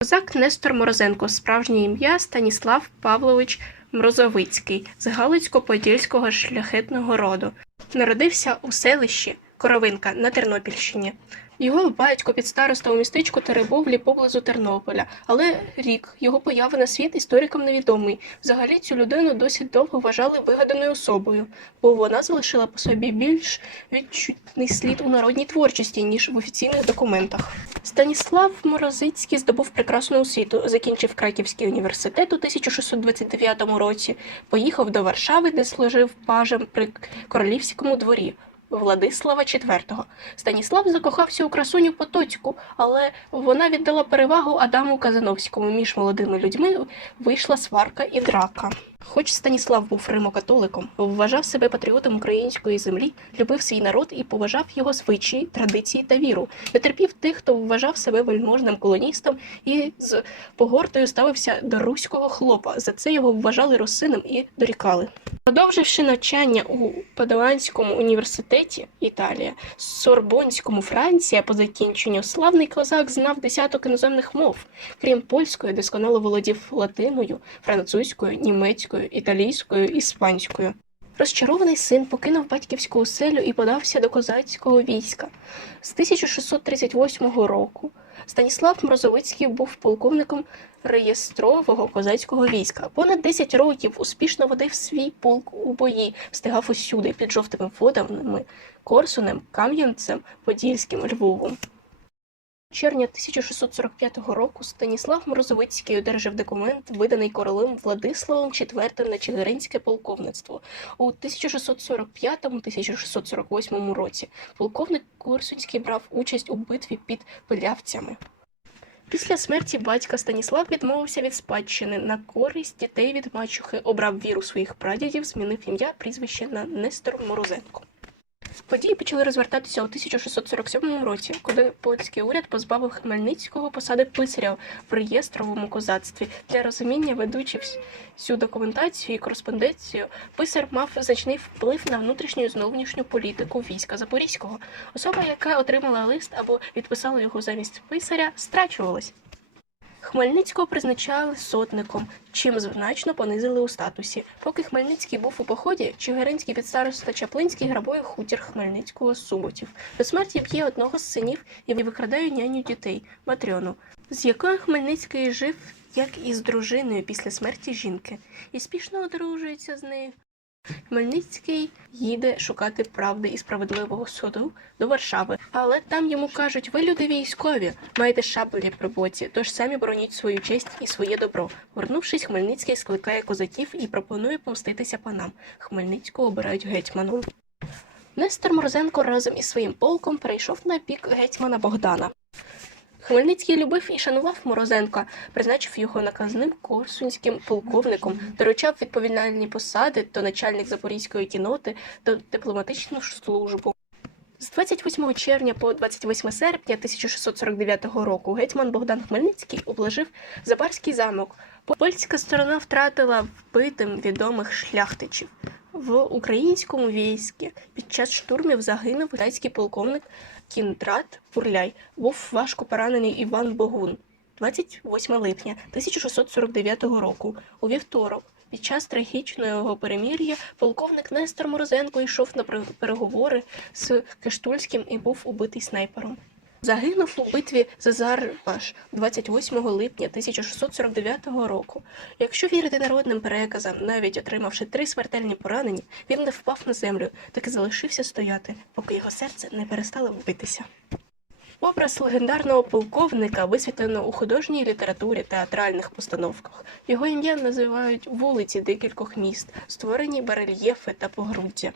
Козак Нестор Морозенко, справжнє ім'я Станіслав Павлович Мрозовицький з Галицько-Подільського шляхетного роду. Народився у селищі Коровинка на Тернопільщині. Його батько під староста у містечку Теребовлі поблизу Тернополя, але рік його появи на світ історикам невідомий. Взагалі цю людину досить довго вважали вигаданою особою, бо вона залишила по собі більш відчутний слід у народній творчості, ніж в офіційних документах. Станіслав Морозицький здобув прекрасну освіту, закінчив Краківський університет у 1629 році, поїхав до Варшави, де служив пажем при королівському дворі. Владислава IV. Станіслав закохався у красуню Потоцьку, але вона віддала перевагу Адаму Казановському. Між молодими людьми вийшла сварка і драка. Хоч Станіслав був римокатоликом, вважав себе патріотом української землі, любив свій народ і поважав його звичаї, традиції та віру, не терпів тих, хто вважав себе вельможним колоністом і з погортою ставився до руського хлопа. За це його вважали росинем і дорікали. Продовживши навчання у Падуанському університеті Італія, Сорбонському Франція по закінченню, славний козак знав десяток іноземних мов, крім польської, досконало володів латиною, французькою, німецькою, італійською, іспанською. Розчарований син покинув батьківську оселю і подався до козацького війська. З 1638 року Станіслав Мрозовицький був полковником реєстрового козацького війська. Понад 10 років успішно водив свій полк у бої, встигав усюди під жовтими водами, Корсунем, Кам'янцем, Подільським, Львовом. Червня 1645 року Станіслав Морозовицький одержав документ, виданий королем Владиславом IV на Чигиринське полковництво. У 1645-1648 році полковник Корсунський брав участь у битві під Пилявцями. Після смерті батька Станіслав відмовився від спадщини на користь дітей від мачухи, обрав віру своїх прадідів, змінив ім'я, прізвище на Нестор Морозенко. Події почали розвертатися у 1647 році, коли польський уряд позбавив Хмельницького посади писаря в реєстровому козацтві. Для розуміння, ведучи вс- всю документацію і кореспонденцію, писар мав значний вплив на внутрішню і зовнішню політику війська Запорізького. Особа, яка отримала лист або відписала його замість писаря, страчувалась. Хмельницького призначали сотником, чим значно понизили у статусі. Поки Хмельницький був у поході, Чигиринський підстароста Чаплинський грабує хутір Хмельницького Суботів. До смерті б'є одного з синів і викрадає няню дітей Матрьону, з якою Хмельницький жив як із дружиною після смерті жінки, і спішно одружується з нею. Хмельницький їде шукати правди і справедливого суду до Варшави, але там йому кажуть: ви люди військові, маєте шаблі при боці, тож самі бороніть свою честь і своє добро. Вернувшись, Хмельницький скликає козаків і пропонує помститися панам. Хмельницького обирають гетьманом. Нестор Морозенко разом із своїм полком перейшов на бік гетьмана Богдана. Хмельницький любив і шанував Морозенка, призначив його наказним корсунським полковником, доручав відповідальні посади то начальник запорізької кіноти, то дипломатичну службу. З 28 червня по 28 серпня 1649 року гетьман Богдан Хмельницький обложив Забарський замок. Польська сторона втратила вбитим відомих шляхтичів. В українському війську під час штурмів загинув китайський полковник Кіндрат Пурляй. Був важко поранений Іван Богун. 28 липня 1649 року, у вівторок, під час трагічного перемір'я, полковник Нестор Морозенко йшов на пер- переговори з Кештульським і був убитий снайпером. Загинув у битві за Зарбаш 28 липня 1649 року. Якщо вірити народним переказам, навіть отримавши три смертельні поранення, він не впав на землю, так і залишився стояти, поки його серце не перестало битися. Образ легендарного полковника висвітлено у художній літературі театральних постановках. Його ім'я називають вулиці декількох міст, створені барельєфи та погруддя.